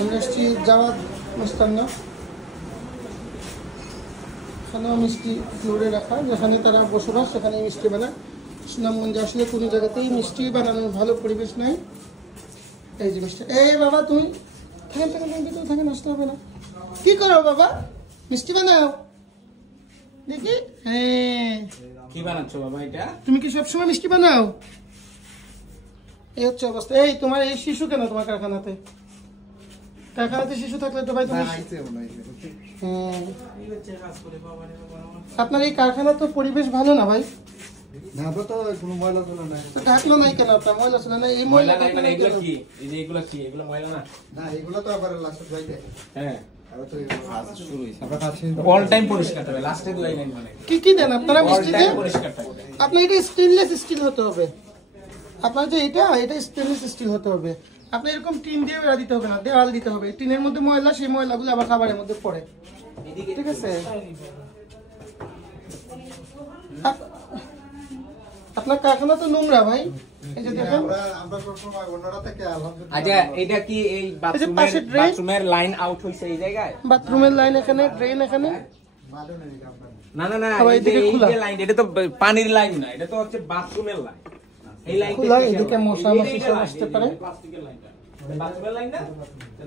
আমরা এসেছি জাওয়াদ মিষ্টান্ন, এখানেও মিষ্টি ফ্লোরে রাখা, যেখানে তারা বসবাস সেখানে মিষ্টি বানায়। সুনামগঞ্জে আসলে কোনো জায়গাতেই মিষ্টি বানানোর ভালো পরিবেশ নাই। এই যে মিষ্টি, এই বাবা তুমি থাকেন থাকেন ভিতরে থাকেন, আসতে হবে না। কি করো বাবা? মিষ্টি বানাও দেখি। হ্যাঁ, কি বানাচ্ছো বাবা এটা? তুমি কি সবসময় মিষ্টি বানাও? এই হচ্ছে অবস্থা। এই তোমার এই শিশু কেন তোমার কারখানাতে? কারখানাতে শিশু থাকলে তো ভাই তুমি আপনার এই কারখানা তো পরিবেশ ভালো না ভাই। ঢাকলো নাই কেন আপনার? ময়লা ছিল না? এই ময়লা মানে এগুলো কি? এই যে এগুলো কি? এগুলো ময়লা না? না এগুলো তো আবার লাস্টে যাইতে। হ্যাঁ, শুরু হইছে। আমরা কাজ শেষ অল টাইম পরিষ্কার হবে, লাস্টে দুই লাইন মানে কি কি দেন আপনারা অল মিষ্টিতে? টাইম পরিষ্কার থাকবে। আপনার এটা স্টেনলেস স্টিল হতে হবে। আপনার যে এটা স্টেনলেস স্টিল হতে হবে। আপনি এরকম টিন দিয়ে বেড়া দিতে হবে না, দেওয়াল দিতে হবে। টিনের মধ্যে ময়লা, সেই ময়লাগুলো আবার খাবারের মধ্যে পড়ে। ঠিক আছে? আপনার কারখানা তো নোংরা ভাই। এই যে দেখেন, আমরা সবসময় অন্যরা থেকে আলহামদুলিল্লাহ। আচ্ছা, এটা কি এই পাশে drain? বাথরুমের লাইন আউট হইছে এই জায়গায়? বাথরুমের লাইন এখানে, ড্রেন এখানে। মালুনের এই কোম্পানি। না না না, আবার এই যে এদিকে খোলা। লাইন, এটা তো পানির লাইন না, এটা তো হচ্ছে বাথরুমের লাইন। এই লাইনটা খোলা, এদিকে মশা মাছি সব আসতে পারে। প্লাস্টিকের লাইনটা বাথরুমের লাইন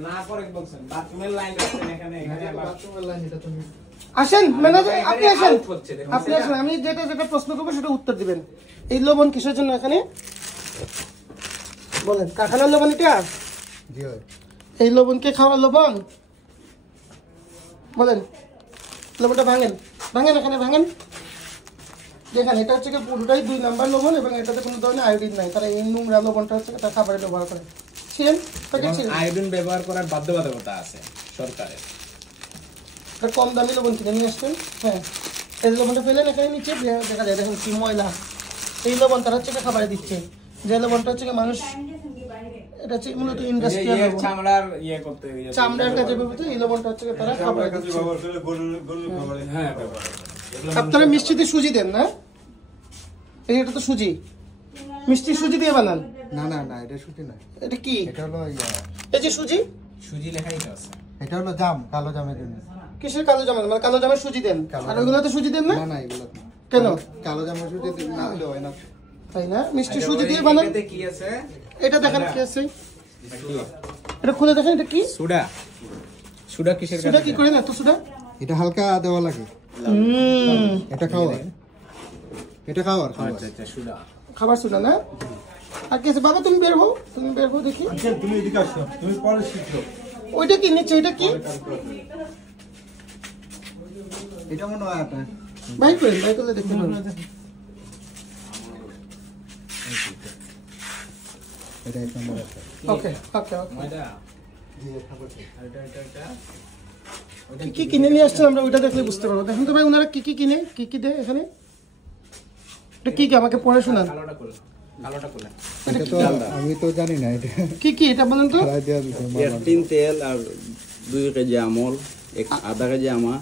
না করে বলছেন বাথরুমের লাইন রাখছেন এখানে, এখানে আবার বাথরুমের লাইন এটা তুমি আসেন ম্যানেজার, আপনি আসেন, out হচ্ছে, দেখুন। আপনি আসেন। আমি যেটা যেটা প্রশ্ন করবো সেটা উত্তর দিবেন। এই লবণ কিসের জন্য এখানে বলেন? কারখানার লবণ এটা? জি হয়। এই লবণকে খাওয়ার লবণ বলেন? লবণটা ভাঙেন, ভাঙেন, এখানে ভাঙেন। দেখেন, এটা হচ্ছে কি পুরোটাই 2 নাম্বার লবণ এবং এটাতে কোনো ধরনের আয়োডিন নাই। তারা এই নোংরা লবণটা হচ্ছে তার খাবারে ব্যবহার করে। ছিলেন প্যাকেট ছিলেন, আয়োডিন ব্যবহার করার বাধ্যবাধকতা আছে সরকারের। এটা কম দামি লবণ কিনে নিয়ে আসছেন। হ্যাঁ, এই লবণটা ফেলেন এখানে নিচে, দেখা যায় দেখেন কি ময়লা। এই লবণ তারা হচ্ছে খাবারে দিচ্ছে। যে লবণটা হচ্ছে মানুষ, এটা হচ্ছে মূলত ইন্ডাস্ট্রিয়াল লবণ, চামড়ার করতে চামড়ার কাজে ব্যবহৃত। এই লবণটা হচ্ছে তারা খাবারে দিচ্ছে। হ্যাঁ, আপনারা মিষ্টিতে সুজি দেন না? এটা তো সুজি, মিষ্টি সুজি দিয়ে বানান? না না না, এটা সুতি না। এটা কি? এটা হলো এই যে সুজি, সুজি লেখাই তো আছে। এটা হলো জাম, কালো জামের জন্য। কিসের কালো জাম? মানে কালো জামের সুজি দেন, আর ওইগুলোতে সুজি দেন না? না না, এগুলো না। কেন? কালো জামের সুতি না হলে হয় না। তাই না? মিষ্টি সুজি দিয়ে বানান। এটাতে কি আছে? এটা দেখেন কি আছে, এটা খুলে দেখেন। এটা কি? সুডা। সুডা কিসের সুডা কি করে না তো? সুডা এটা হালকা দেওয়া লাগে। এটা খাওয়ার, এটা খাওয়ার খাওয়ার। আচ্ছা আচ্ছা, সুডা খাবার সুডা না? আর কি আছে? বাবা তুমি বের হও, তুমি বের হও দেখি। তুমি এদিকে আসো, তুমি পরে শিখো। ওইটা কি নিচ্ছে? ওইটা কি? এটা মনে হয় আপনার বাই করেন, বাই করলে দেখতে পাবেন। এটা এক নম্বর আছে। ওকে ওকে ওকে। ময়দা। জি, খাবার চাই। এটা এটা এটা কি কি কিনে নিয়ে আসছেন আমরা ওইটা দেখলে বুঝতে পারবো। দেখুন তো ভাই, ওনারা কি কি কিনে, কি কি দেয় এখানে। এটা কি কি আমাকে পড়ে শোনান। কালোটা করো, কালোটা করো। এটা তো আমি তো জানি না এটা। কি কি এটা বলেন তো? ফ্রাই দেওয়া দিতে এক টিন তেল আর 2 কেজি আমল, আধা কেজি আমা,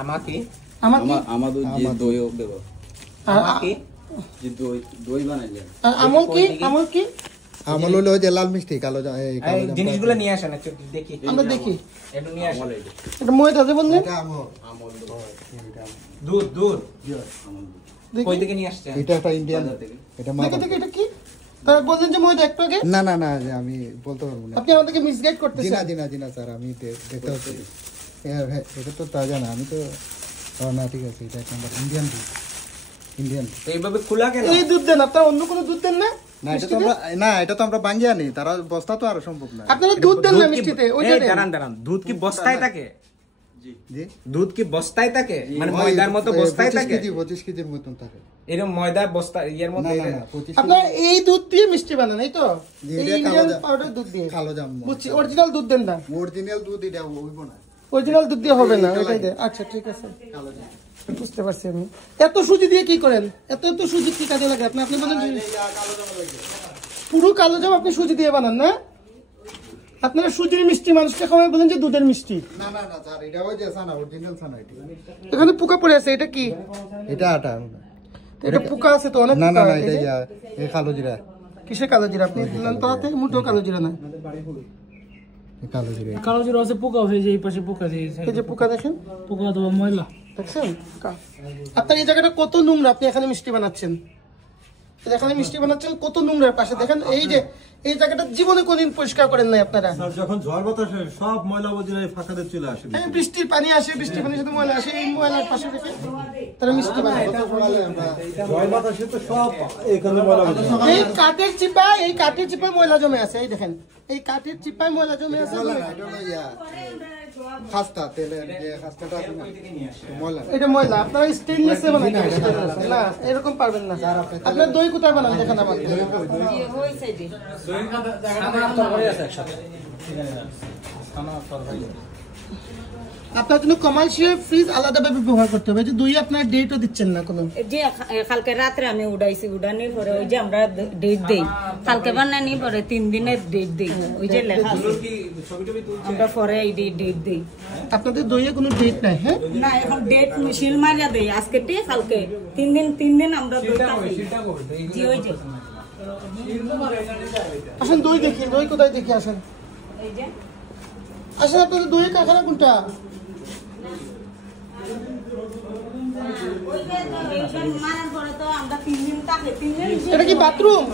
আমা কি? আমার কি? আমাদের যে দইও ব্যবহার, আমা কি? যে দই বানাইলে আমল কি? আমল কি? আমল হলো যে লাল মিষ্টি, কালো এই কালো এই জাম। জিনিসগুলো নিয়ে আসেন একটু দেখি। আমরা দেখি। একটু নিয়ে আসেন। এটা ময়দা যে বললেন। এটা আমল। দুধ দুধ দেখি কই থেকে নিয়ে আসছেন? এটা একটা ইন্ডিয়ান, এটা দেখি মাখন। দেখি, এটা কি? তারা বললেন যে ময়দা একটু আগে। না না না, যে আমি বলতে পারবো না। আপনি আমাদেরকে মিসগাইড জি করতেছেন। না জি না জি না স্যার, আমি দেখতে হচ্ছে। এটা তো তাজা না, আমি তো না, ঠিক আছে। এটা এক নম্বর ইন্ডিয়ান দুধ, ইন্ডিয়ান। তো এইভাবে খোলা কেন? এই দুধ দেন, আপনারা অন্য কোনো দুধ দেন না? না এটা তো আমরা, না এটা তো আমরা বাঙ্গিয়ে আনি, তারা বস্তা তো আর সম্ভব না। আপনারা দুধ দেন না দুধ কি- মিষ্টিতে, ওইটা এই দেন। দাঁড়ান দাঁড়ান, দুধ কি বস্তায় থাকে? জি, দুধ কি বস্তায় থাকে? মানে ময়দার মতো বস্তায় 25 থাকে? কেজি 25 কেজির মতন থাকে। এরকম ময়দার বস্তা ইয়ের না মধ্যে? না না, 25 আপনারা এই দুধ দিয়ে মিষ্টি বানান, এই তো? জি, এই এটা ইন্ডিয়ান কালো জাম। পাউডার দুধ দিয়ে। কালো জাম বুঝছি, অরিজিনাল দুধ দেন না। অরিজিনাল দুধ এটা হইব না, অরিজিনাল দুধ দিয়ে হবে না, এটা ওইটাই লাগে। দেন। আচ্ছা ঠিক আছে, কালো জাম। বুঝতে পারছি আমি। এত সুজি দিয়ে কি করেন? এত এত সুজি কি কাজে লাগে? আপনি আপনি বলেন যে কালো জাম লাগে। পুরো কালো জাম আপনি সুজি দিয়ে বানান না? আপনারা সুজির মিষ্টি মানুষকে খাওয়াই বলেন যে দুধের মিষ্টি। না না না স্যার, এটা ওই যে সানা, অরিজিনাল সানা এটা। এখানে পোকা পড়ে আছে, এটা কি? এটা আটা। এটা পোকা আছে তো, অনেক না না পোকা। না, এটা এই কালো জিরা। কিসের কালো জিরা? আপনি বললেন তো হাতে মুঠো কালো জিরা না। কালো জিরে কালো জিরা আছে, পোকা হয়ে যায় এই পাশে, পোকা দিয়ে এই যে পোকা দেখেন, পোকা তো ময়লা। দেখছেন? আপনার এই জায়গাটা কত নোংরা, আপনি এখানে মিষ্টি বানাচ্ছেন, এখানে মিষ্টি বানাচ্ছেন কত নোংরার পাশে দেখেন। এই যে এই জায়গাটা জীবনে কোনদিন পরিষ্কার করেন নাই আপনারা। স্যার যখন ঝড় বাতাস হয় সব ময়লা আবর্জনা এই ফাঁকাতে চলে আসে। এই বৃষ্টির পানি আসে, বৃষ্টির পানির সাথে ময়লা আসে, এই ময়লার পাশে রেখে তারা মিষ্টি বানায়। ঝড় বাতাসে তো সব এখানে ময়লা আবর্জনা। এই কাঠের চিপায় ময়লা জমে আছে, এই দেখেন এই কাঠের চিপায় ময়লা জমে আছে। খাস্তা তেলের যে খাস্তাটা আছে না ময়লা এটা ময়লা, আপনারা স্টেনলেস এ বানাবেন না, এরকম পারবেন না। আপনার দই কোথায় বানান দেখেন আমাকে। আপনার জন্য কমার্শিয়াল ফ্রিজ আলাদাভাবে ব্যবহার করতে হবে। যে দই আপনার ডেটও দিচ্ছেন না কোনো। যে কালকে রাত্রে আমি উড়াইছি, উড়ানির পরে ওই যে আমরা ডেট দেই, কালকে বানানি পরে 3 দিনের ডেট দেই, ওই যে লেখা আছে আমরা পরে এই ডেট দেই। আপনাদের দইয়ে কোনো ডেট নাই? হ্যাঁ না, এখন ডেট শিল মারিয়া দেই, আজকে তে কালকে 3 দিন আমরা দইটা জি ওই যে আসেন দই দেখি, দই কোথায় দেখি আসেন। এই যে আসেন আপনাদের দইয়ের কারখানা কোনটা? ওই যে এইখান মারার পরে তো আমরা 3 দিন থাকে, 3 দিন এটা কি বাথরুম?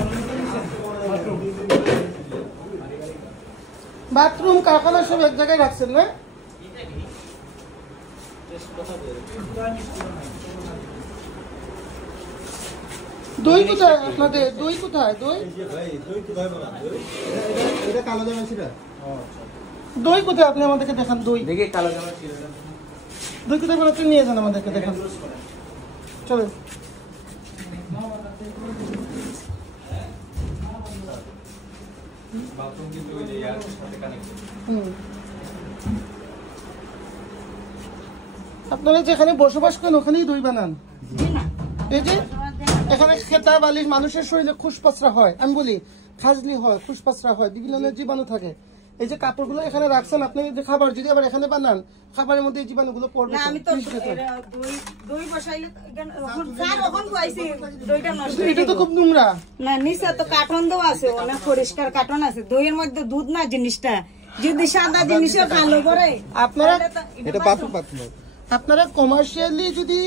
বাথরুম কারখানা সব এক জায়গায় রাখছেন না? দই কোথায় আপনাদের? দই কোথায়? দই এটা কালো জামা ছিল দই কোথায় আপনি আমাদেরকে দেখান। দই দেখি কালো জামা ছিল দই কোথায় বানাচ্ছেন নিয়ে যান আমাদেরকে দেখান। চলেন। বাথরুম কিন্তু ওই যে ইয়ার সাথে কানেক্টেড। আপনারা যেখানে বসবাস করেন ওখানেই দই বানান? এই যে এখানে খেতা বালিশ মানুষের শরীরে খুশপাসরা হয়, আমি বলি খাজলি হয়, খুশপাসরা হয়, বিভিন্ন ধরনের জীবাণু থাকে। এই যে কাপড়গুলো এখানে রাখছেন, আপনি যে খাবার যদি আবার এখানে বানান, খাবারের মধ্যে এই জীবাণুগুলো পড়বে। না, আমি তো দই বসাইলে এখন পাইছি দইটা নষ্ট। এটা তো খুব নোংরা। না, নিচে তো কার্টন দেওয়া আছে, অনেক পরিষ্কার কার্টন আছে। দইয়ের মধ্যে দুধ না জিনিসটা, যদি সাদা জিনিসও কালো করে আপনারা তাহলে তো- এটা পাতলা পাতলা আপনারা কমার্শিয়ালি যদি